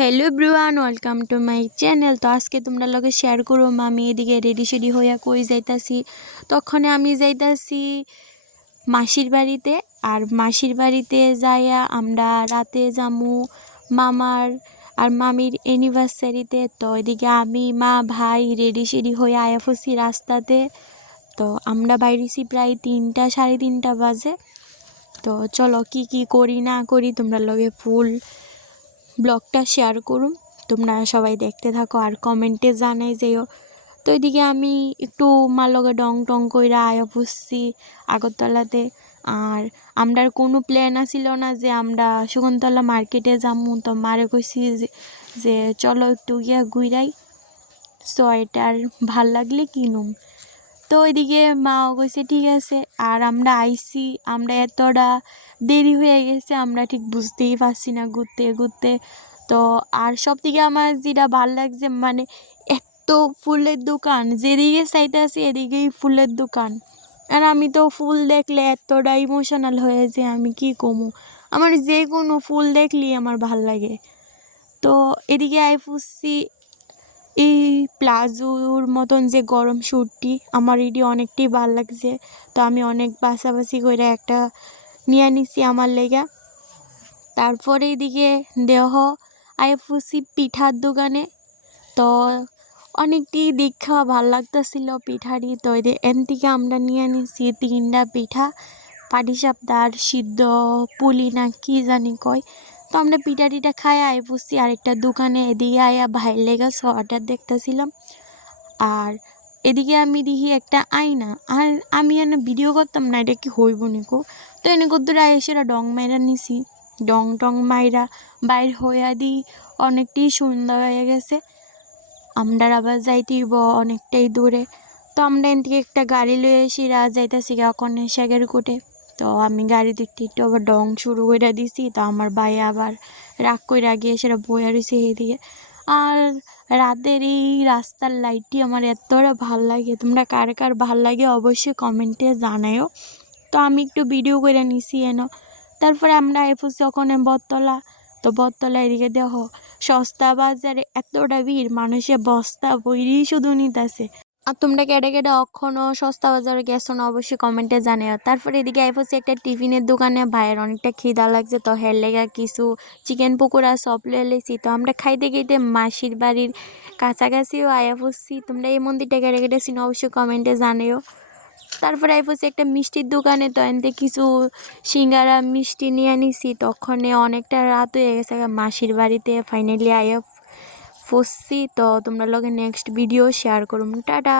Hello ব্রুয়ান welcome to my channel তো আজকে তোমরা লগে শেয়ার করো, আমি এদিকে রেডি সেডি হইয়া কই যাইতাছি। তখন আমি যাইতাছি মাসির বাড়িতে, আর মাসির বাড়িতে যাইয়া আমরা রাতে যামু মামার আর মামির অ্যানিভার্সারিতে তো এদিকে আমি, মা, ভাই রেডি সেডি হয়ে আয়া ফসি রাস্তাতে। তো আমরা বাইরেছি প্রায় তিনটা, সাড়ে তিনটা বাজে। তো চলো কি কি করি না করি তোমরা লগে ফুল ব্লগটা শেয়ার করুন। তোমরা সবাই দেখতে থাকো আর কমেন্টে জানাই যেও। তো এদিকে আমি একটু মার লগে ডং টং কইরা আয়া বসছি আগরতলাতে। আর আমরার কোনো প্ল্যান আসিল না যে আমরা শকুন্তলা মার্কেটে যামু। তো মারে কইছি যে- চলো একটু গিয়া ঘুরাই। সো সোয়েটার ভালো লাগলে কিনুম। তো ওইদিকে মাও কইছে ঠিক আছে, আর আমরা আইসি, আমরা এতটা দেরি হয়ে গেছে, আমরা ঠিক বুঝতেই পারছি না ঘুরতে ঘুরতে। তো আর সব থেকে আমার যেটা ভালো লাগছে মানে এত ফুলের দোকান, যেদিকে চাইতে আছি এদিকেই ফুলের দোকান। আর আমি তো ফুল দেখলে এতটা ইমোশনাল হয়ে যে আমি কি কমু? আমার যে কোনো ফুল দেখলেই আমার ভালো লাগে। তো এদিকে আই ফুসছি এই প্লাজোর মতন যে গরম স্যুটটি আমার এটি অনেকটাই ভালো লাগছে। তো আমি অনেক বাছাবাছি করে একটা নিয়ে নিছি আমার লেগা। তারপরে এদিকে দেহ আইফুসি পিঠার দোকানে। তো অনেকটি দেখা ভালো লাগতেছিল পিঠারি তো এদের এন থেকে আমরা নিয়ে নিছি তিনটা পিঠা। পাটিসাপদার সিদ্ধ পুলি না কি জানি কয়। তো আমরা পিঠা টিঠা খাই, আয় বসছি আরেকটা দোকানে এদিকে আয়া ভাইয়ের লেগা সোয়াটার দেখতেছিলাম। আর এদিকে আমি দেখি একটা আয়না। আর আমি এনে ভিডিও করতাম না, এটা কি হইব নিকো? তো এনে কদ্দুর সেটা ডং মাইরা নিছি। ডং টং মাইরা বাইর হইয়া দি, অনেকটাই সুন্দর হয়ে গেছে। আমরা আবার যাইতেইব অনেকটাই দূরে। তো আমরা এন থেকে একটা গাড়ি লয়ে এসি যাইতেছি ওখানে শেগের কোটে। তো আমি গাড়ি দেখতে একটু আবার ডং শুরু করে দিছি, তো আমার ভাই আবার রাগ করে গিয়ে সেটা বইয়া রয়েছে এদিকে। আর রাতের এই রাস্তার লাইটটি আমার এতটা ভালো লাগে, তোমরা কার কার ভালো লাগে অবশ্যই কমেন্টে জানায়ও। তো আমি একটু ভিডিও করে নিছি এনো। তারপরে আমরা এফুসি ওখানে বটতলা, তো বটতলা এদিকে দেখো, সস্তা বাজারে এতটা ভিড় মানুষে বস্তা বইরেই শুধু নিতেছে। আর তোমরা কেটে কেটে অক্ষণও সস্তা বাজারে গেছো না? অবশ্যই কমেন্টে জানিও। তারপরে এদিকে আইফোসি একটা টিফিনের দোকানে, ভাইয়ের অনেকটা খিদা লাগছে তো, হের লেগা কিছু চিকেন পকোড়া সব লেছি তো, আমরা খাইতে খাইতে মাসির বাড়ির কাছাকাছিও আয়া পড়ছি। তোমরা এই মন্দিরটা কেটে কেটে চিনো, অবশ্যই কমেন্টে জানিও। তারপরে আইফোসি একটা মিষ্টির দোকানে তো, এনতে কিছু সিঙ্গারা মিষ্টি নিয়ে নিছি তখনে অনেকটা রাত হয়ে গেছে, মাসির বাড়িতে ফাইনালি আয়া ফসছি তো তোমরা লগে নেক্সট ভিডিও শেয়ার করুন টাটা!